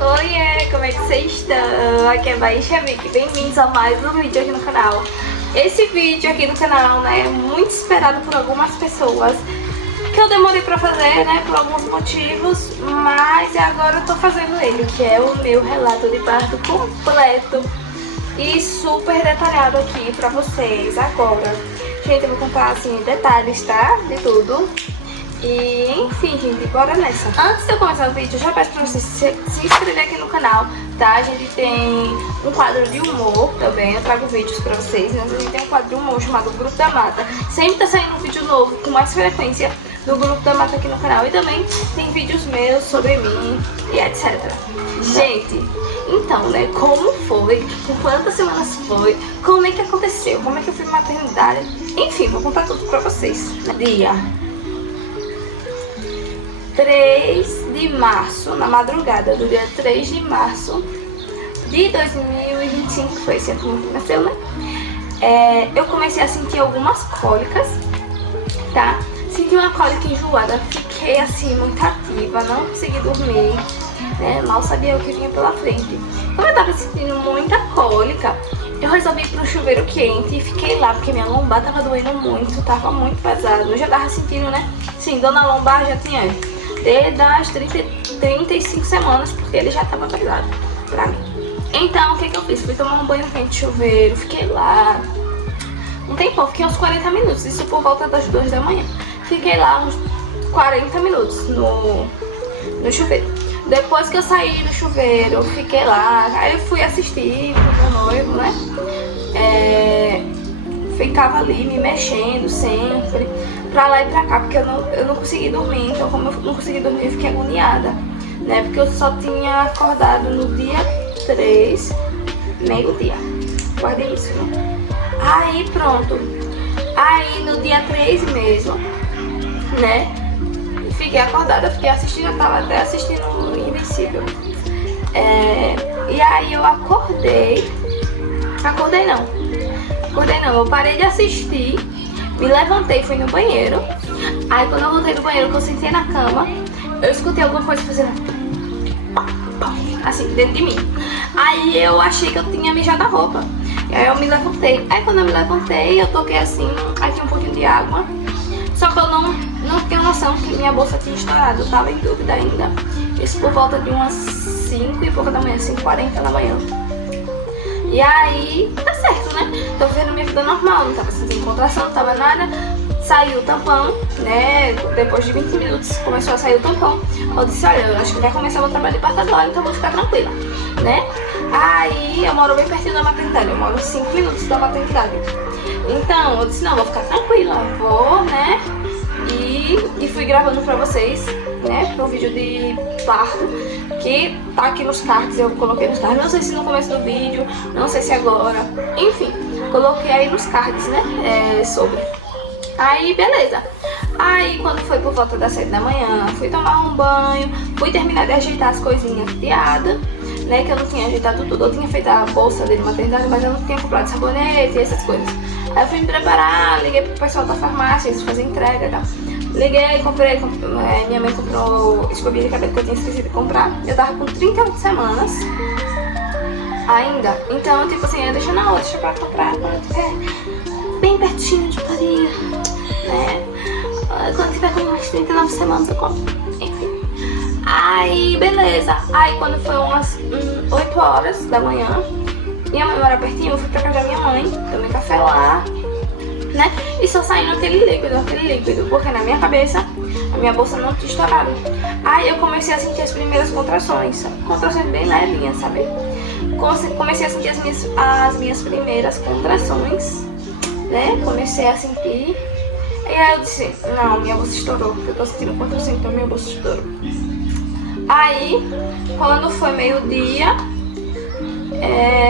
Oiê, como é que vocês estão? Aqui é Baisha Vic, bem-vindos a mais um vídeo aqui no canal. Esse vídeo aqui no canal, né, é muito esperado por algumas pessoas, que eu demorei pra fazer, né, por alguns motivos, mas agora eu tô fazendo ele, que é o meu relato de parto completo e super detalhado aqui pra vocês agora. Gente, eu vou contar, assim, detalhes, tá, de tudo. E enfim, gente, bora nessa. Antes de eu começar o vídeo, eu já peço pra vocês se inscrever aqui no canal, tá? A gente tem um quadro de humor também, eu trago vídeos pra vocês, mas a gente tem um quadro de humor chamado Grupo da Mata. Sempre tá saindo um vídeo novo com mais frequência do Grupo da Mata aqui no canal. E também tem vídeos meus sobre mim e etc. Gente, então, né, como foi, com quantas semanas foi, como é que aconteceu, como é que eu fui maternidade, enfim, vou contar tudo pra vocês. Dia 3 de março, na madrugada do dia 3 de março de 2025, que foi esse ano que nasceu, né? Eu comecei a sentir algumas cólicas, tá? Senti uma cólica enjoada, fiquei assim muito ativa, não consegui dormir, né? Mal sabia o que vinha pela frente. Como eu tava sentindo muita cólica, eu resolvi ir pro chuveiro quente e fiquei lá, porque minha lombar tava doendo muito, tava muito pesado. Eu já tava sentindo, né? Sim, dor na lombar já tinha desde as 35 semanas, porque ele já tava pesado pra mim. Então, o que eu fiz? Fui tomar um banho quente de chuveiro, fiquei lá um tempão, fiquei uns 40 minutos, isso por volta das 2 da manhã. Fiquei lá uns 40 minutos no chuveiro. Depois que eu saí do chuveiro, fiquei lá, aí eu fui assistir pro meu noivo, né? Ficava ali me mexendo sempre, pra lá e pra cá, porque eu não consegui dormir. Então, como eu não consegui dormir, eu fiquei agoniada, né? Porque eu só tinha acordado no dia 3, meio-dia. Guardei isso, né? Aí, pronto. Aí, no dia 3 mesmo, né? Fiquei acordada, fiquei assistindo, eu tava até assistindo o Invencível. E aí eu acordei não, eu parei de assistir, me levantei, fui no banheiro. Aí quando eu voltei do banheiro, que eu sentei na cama, eu escutei alguma coisa fazendo assim, dentro de mim. Aí eu achei que eu tinha mijado a roupa. E aí eu me levantei. Aí quando eu me levantei, eu toquei assim, aí tinha um pouquinho de água. Só que eu não tinha noção que minha bolsa tinha estourado, eu tava em dúvida ainda. Isso por volta de umas 5 e pouca da manhã, 5h40 da manhã. E aí, tá certo, né? Tô vivendo minha vida normal, não tava sentindo contração, não tava nada. Saiu o tampão, né? Depois de 20 minutos começou a sair o tampão. Eu disse, olha, eu acho que vai começar o meu trabalho de parto agora, então eu vou ficar tranquila, né? Aí eu moro bem pertinho da maternidade, eu moro 5 minutos da maternidade. Então eu disse, não, vou ficar tranquila, vou, né? E fui gravando pra vocês, né? Pro vídeo de parto, que tá aqui nos cards, eu coloquei nos cards. Não sei se no começo do vídeo, não sei se agora. Enfim, coloquei aí nos cards, né? Sobre. Aí, beleza. Aí, quando foi por volta das 7 da manhã, fui tomar um banho, fui terminar de ajeitar as coisinhas piadas, né? Que eu não tinha ajeitado tudo. Eu tinha feito a bolsa dele maternidade, mas eu não tinha comprado sabonete e essas coisas. Aí eu fui me preparar, liguei pro pessoal da farmácia, eles faziam entrega e tal. Liguei, comprei, minha mãe comprou escovinha de cabelo que eu tinha esquecido de comprar. Eu tava com 38 semanas ainda. Então, tipo assim, eu deixo na outra, deixa pra comprar quando eu tiver bem pertinho de parir, né? Quando tiver com umas 39 semanas eu compro. Enfim. Aí, beleza. Aí, quando foi umas 8 horas da manhã, minha mãe mora pertinho, eu fui pra casa da minha mãe, tomei café lá, né? E só saindo aquele líquido, porque na minha cabeça a minha bolsa não tinha estourado. Aí eu comecei a sentir as primeiras contrações bem levinhas, sabe? Comecei a sentir as minhas primeiras contrações, né? Comecei a sentir. E aí eu disse, não, minha bolsa estourou, porque eu tô sentindo contração, então minha bolsa estourou. Aí, quando foi meio-dia,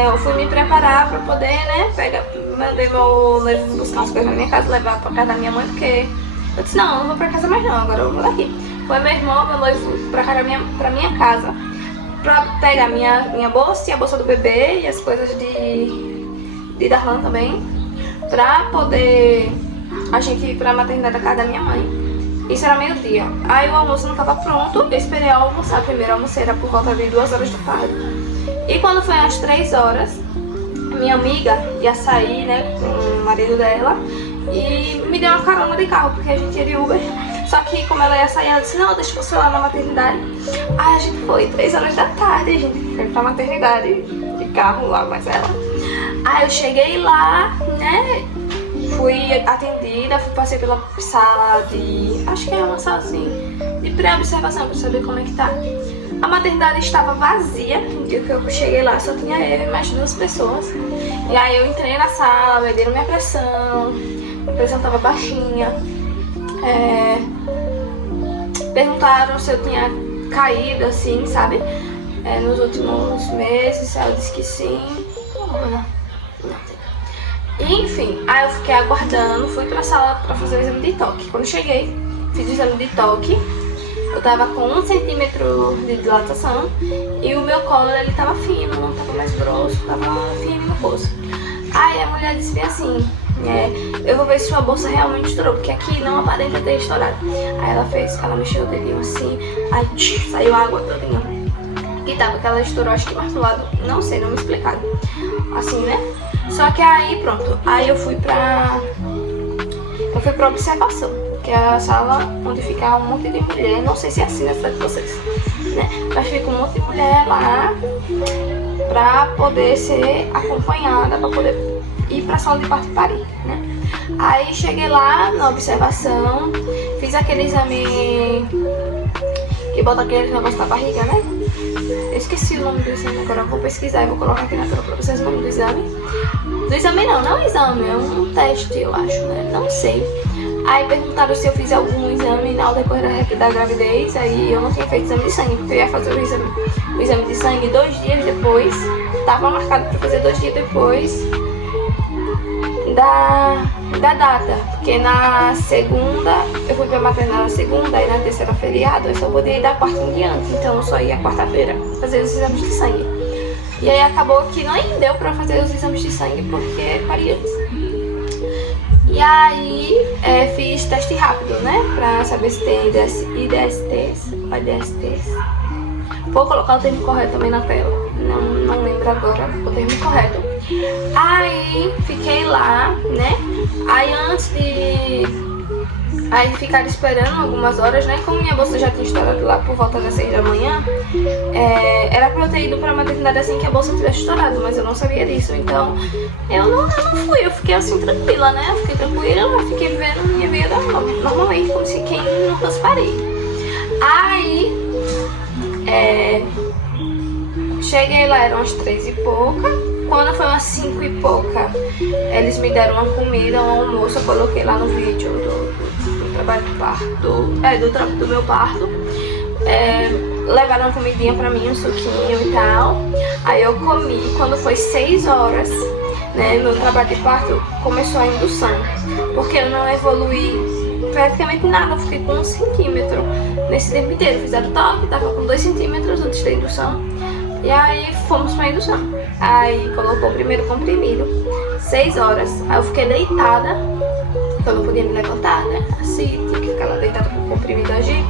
eu fui me preparar pra poder, né, mandei meu noivo buscar umas coisas na minha casa, levar pra casa da minha mãe, porque eu disse, não, eu não vou pra casa mais não, agora eu vou daqui. Foi meu irmão, meu noivo, pra minha casa, pra pegar minha bolsa e a bolsa do bebê e as coisas de Darlan também, pra poder a gente ir pra maternidade da casa da minha mãe. Isso era meio-dia. Aí o almoço não tava pronto, eu esperei almoçar. Primeiro almocei era por volta de 2 horas da tarde. E quando foi às 3 horas, minha amiga ia sair, né, com o marido dela, e me deu uma carona de carro, porque a gente ia de Uber. Só que como ela ia sair, ela disse, não, deixa você lá na maternidade. Aí a gente foi 3 horas da tarde, a gente foi pra maternidade de carro lá, mas ela. Aí eu cheguei lá, né, fui atendida, passei pela sala de, acho que é uma sala assim, de pré-observação pra saber como é que tá. A maternidade estava vazia, no dia que eu cheguei lá só tinha eu e mais 2 pessoas. E aí eu entrei na sala, mediram minha pressão estava baixinha. Perguntaram se eu tinha caído assim, sabe, nos últimos meses. Eu disse que sim. Não. Enfim, aí eu fiquei aguardando, fui pra sala pra fazer o exame de toque. Quando cheguei, fiz o exame de toque. Eu tava com 1 centímetro de dilatação e o meu colo ele tava fino, não tava mais grosso, tava fino no rosto. Aí a mulher disse assim, eu vou ver se sua bolsa realmente estourou, porque aqui não aparenta ter estourado. Aí ela mexeu o dedinho assim, aí saiu água todinha. E tava que ela estourou, acho que mais pro lado, não sei, não me explicaram. Assim, né? Só que aí pronto, aí eu fui pra observação, que é a sala onde fica um monte de mulher, não sei se é assim na frente de vocês, né? Mas fica um monte de mulher lá pra poder ser acompanhada, pra poder ir pra sala de parto e parir, né? Aí cheguei lá na observação, fiz aquele exame que bota aquele negócio da barriga, né? Eu esqueci o nome do exame, agora eu vou pesquisar e vou colocar aqui na tela pra vocês o nome do exame. Do exame não é um exame, é um teste, eu acho, né? Não sei. Aí perguntaram se eu fiz algum exame ao decorrer da gravidez, aí eu não tinha feito exame de sangue, porque eu ia fazer o exame de sangue 2 dias depois, tava marcado para fazer 2 dias depois da data, porque na segunda, eu fui pra maternidade na segunda, e na terceira feriado, eu só podia ir da quarta em diante, então eu só ia quarta-feira fazer os exames de sangue. E aí acabou que nem deu pra fazer os exames de sangue, porque parei antes. E aí fiz teste rápido, né, pra saber se tem IDSTs ou IDSTs. Vou colocar o termo correto também na tela, não lembro agora o termo correto. Aí fiquei lá, né, aí antes de ficar esperando algumas horas, né, como minha bolsa já tinha estourado lá por volta das 6 da manhã, era pra eu ter ido pra maternidade assim que a bolsa tivesse estourado, mas eu não sabia disso, então eu não fui, eu fiquei assim tranquila, né, eu fiquei tranquila, fiquei vivendo minha vida normalmente, como se quem não fosse parir. Aí cheguei lá, eram as 3 e pouca. Quando foi umas 5 e pouca, eles me deram uma comida, um almoço. Eu coloquei lá no vídeo do trabalho de parto, do meu parto. Levaram uma comidinha pra mim, um suquinho e tal. Aí eu comi. Quando foi 6 horas, né, meu trabalho de parto começou a indução, porque eu não evoluí praticamente nada, eu fiquei com 1 centímetro nesse tempo inteiro. Fizeram toque, tava com 2 centímetros antes da indução. E aí fomos pra indução. Aí colocou o primeiro comprimido, 6 horas. Aí eu fiquei deitada, porque eu não podia me levantar, né? Assim, tinha que ficar lá deitada com o comprimido agir.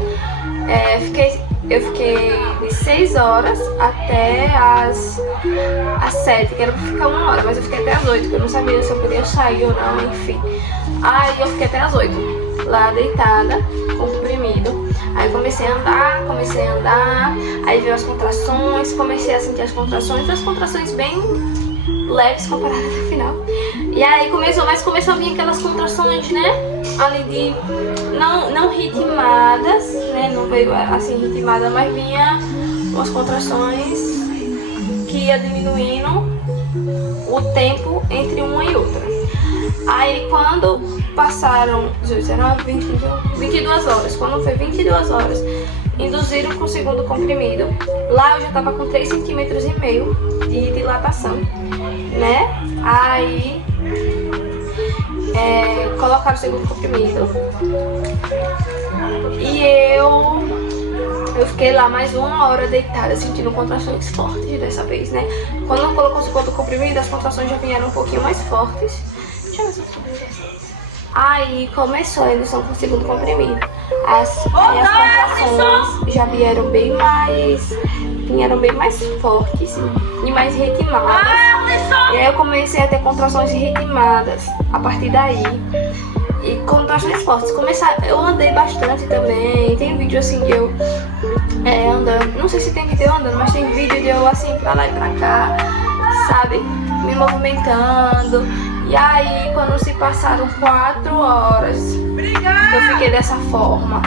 Eu fiquei de 6 horas até as 7, que era pra ficar 1 hora, mas eu fiquei até as 8, porque eu não sabia se eu podia sair ou não, enfim. Aí eu fiquei até as 8, lá deitada, com comprimido. Aí comecei a andar, aí veio as contrações, comecei a sentir as contrações bem leves comparadas ao final. E aí começou a vir aquelas contrações, né, ali de, não ritmadas, né, não veio assim ritmada, mas vinha umas contrações que ia diminuindo o tempo entre uma e outra. Aí quando passaram 22 horas, quando foi 22 horas, induziram com o segundo comprimido. Lá eu já tava com 3,5 centímetros de dilatação, né? Aí colocaram o segundo comprimido e eu fiquei lá mais 1 hora deitada, sentindo contrações fortes dessa vez, né? Quando colocou o segundo comprimido, as contrações já vieram um pouquinho mais fortes. Deixa eu ver se eu Aí começou a indução com o segundo comprimido. As contrações já vieram bem mais fortes e mais ritmadas. E aí eu comecei a ter contrações ritmadas a partir daí. E contrações fortes. Eu andei bastante também. Tem vídeo assim de eu andando. Não sei se tem vídeo eu andando, mas tem vídeo de eu assim pra lá e pra cá, sabe? Me movimentando. E aí quando se passaram 4 horas, eu fiquei dessa forma.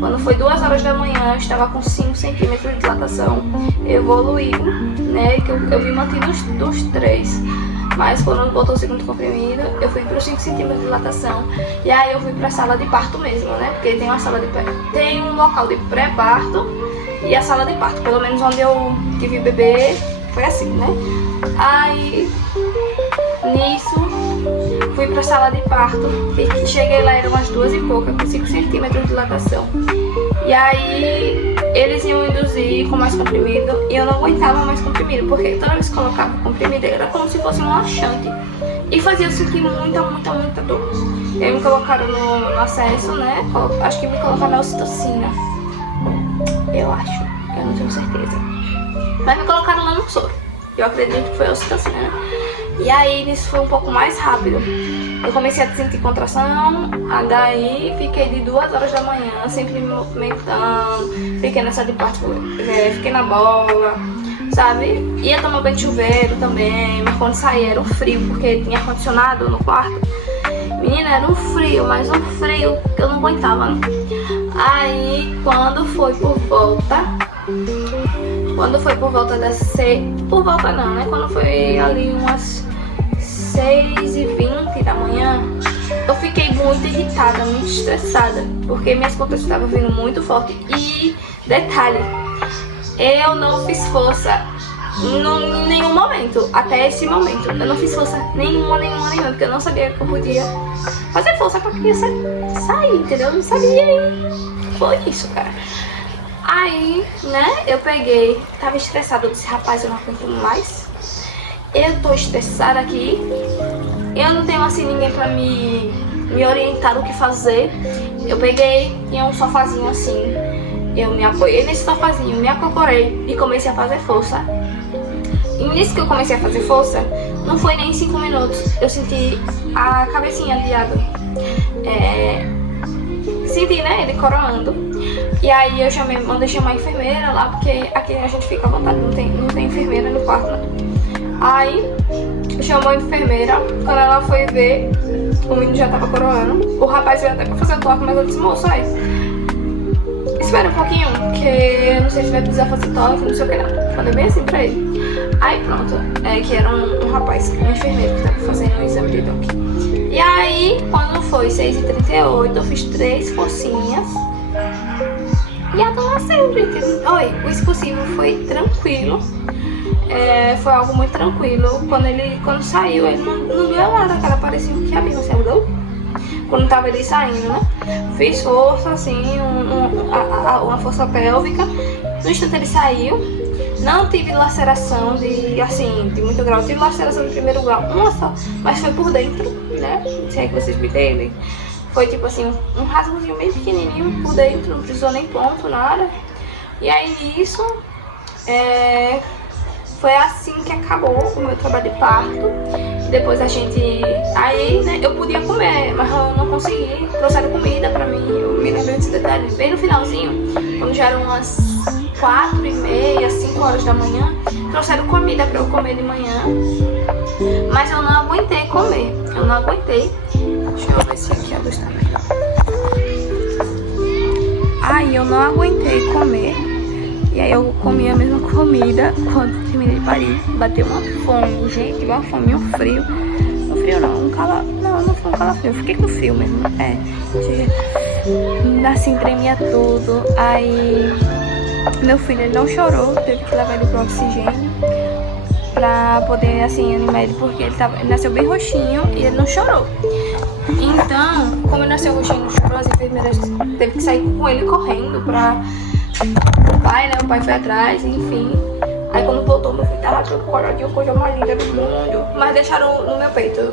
Quando foi 2 horas da manhã, eu estava com 5 centímetros de dilatação. Evoluiu, né? Que eu vi mantido dos 3. Mas quando botou o segundo comprimido, eu fui para os 5 centímetros de dilatação. E aí eu fui para a sala de parto mesmo, né? Porque tem um local de pré-parto e a sala de parto. Pelo menos onde eu tive bebê foi assim, né? Aí nisso fui pra sala de parto e cheguei lá, eram umas 2 e pouca, com 5 centímetros de dilatação. E aí eles iam induzir com mais comprimido e eu não aguentava mais comprimido, porque toda vez que colocava comprimido era como se fosse um laxante e fazia eu sentir muita dor. E aí me colocaram no acesso, né? Acho que me colocaram na ocitocina, eu não tenho certeza, mas me colocaram lá no soro. Eu acredito que foi a ocitocina, né? E aí isso foi um pouco mais rápido. Eu comecei a sentir contração, daí fiquei de 2 horas da manhã, sempre me movimentando, fiquei nessa de parto, fiquei na bola, sabe? Ia tomar banho de chuveiro também, mas quando saía era um frio, porque tinha ar-condicionado no quarto. Menina, era um frio, mas um frio que eu não aguentava, né? Aí quando foi por volta das 6, por volta não, né? Quando foi ali umas 6h20 da manhã, eu fiquei muito irritada, muito estressada, porque minhas contrações estavam vindo muito forte. E detalhe, eu não fiz força em nenhum momento, até esse momento. Eu não fiz força nenhuma, porque eu não sabia que eu podia fazer força pra criança sair, entendeu? Eu não sabia, e foi isso, cara. Aí, né, eu peguei, tava estressada, eu disse, rapaz, eu não aguento mais. Eu tô estressada aqui, eu não tenho assim ninguém pra me orientar do que fazer. Eu peguei, tinha um sofazinho assim, eu me apoiei nesse sofazinho, me acocorei e comecei a fazer força. E nisso que eu comecei a fazer força, não foi nem 5 minutos, eu senti a cabecinha de água. Senti, né, ele coroando. E aí eu mandei chamar a enfermeira lá, porque aqui a gente fica à vontade, não tem enfermeira no quarto, né? Aí chamou a enfermeira, quando ela foi ver, o menino já tava coroando. O rapaz veio até pra fazer o toque, mas eu disse, moço, espera um pouquinho, que eu não sei se vai precisar fazer toque, não sei o que não. Falei bem assim pra ele. Aí pronto, que era um rapaz, um enfermeiro que tava fazendo um exame de toque. E aí, quando foi 6h38, eu fiz 3 forcinhas. E ela nasceu, gente. O expulsivo foi tranquilo. Foi algo muito tranquilo. Quando saiu, ele não doeu nada, cara. Parecia que a minha mudou. Quando tava ele saindo, né? Fiz força, assim, uma força pélvica. No instante ele saiu. Não tive laceração de muito grau. Tive laceração de primeiro grau, uma só. Mas foi por dentro, né? Não sei que vocês me entendem. Foi tipo assim, um rasgozinho bem pequenininho por dentro, não precisou nem ponto, nada. E aí nisso, foi assim que acabou o meu trabalho de parto. Depois aí, né, eu podia comer, mas eu não consegui. Trouxeram comida pra mim, eu me lembro desse detalhe. Bem no finalzinho, quando já eram umas 4h30, 5 horas da manhã, trouxeram comida pra eu comer de manhã. Mas eu não aguentei comer, Deixa eu ver se aqui a luz tá melhor. Aí eu não aguentei comer. E aí eu comi a mesma comida. Quando terminei de parir, bateu uma fome, gente, uma fome e um frio. Um frio não, não foi um calafrio, eu fiquei com frio mesmo. Assim, tremia tudo. Aí meu filho, ele não chorou, teve que levar ele pro oxigênio pra poder, assim, animar ele, porque ele nasceu bem roxinho e ele não chorou. Então, como ele nasceu roxinho e não chorou, as enfermeiras teve que sair com ele correndo pra o pai, né? O pai foi atrás, enfim. Aí quando voltou, meu filho tava todo coradinho, coisa mais linda do mundo. Mas deixaram no meu peito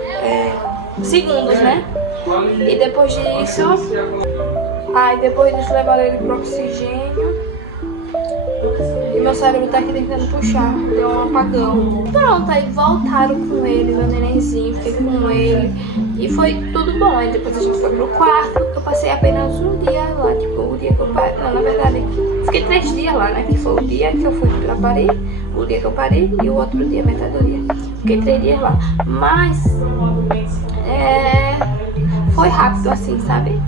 segundos, né? E depois disso, depois disso levaram ele pro oxigênio. E meu cérebro tá aqui tentando puxar, deu um apagão. Pronto, aí voltaram com ele, meu nenenzinho, fiquei com ele. E foi tudo bom. Aí depois a gente foi pro quarto. Eu passei apenas um dia lá, tipo, o dia que eu parei. Não, na verdade, fiquei 3 dias lá, né? Que foi o dia que eu fui pra Paris, o dia que eu parei e o outro dia, metade do dia. Fiquei 3 dias lá. Mas, foi rápido assim, sabe?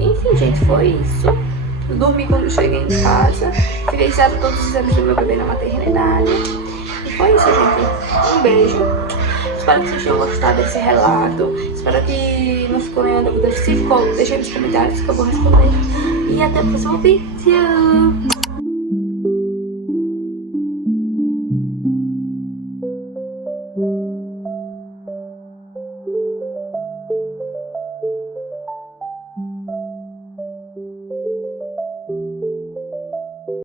Enfim, gente, foi isso. Eu dormi quando eu cheguei em casa. Fizeram todos os exames do meu bebê na maternidade. E foi isso, gente. Um beijo. Espero que vocês tenham gostado desse relato. Espero que não ficou nenhuma dúvida. Se ficou, deixa aí nos comentários que eu vou responder. E até o próximo vídeo.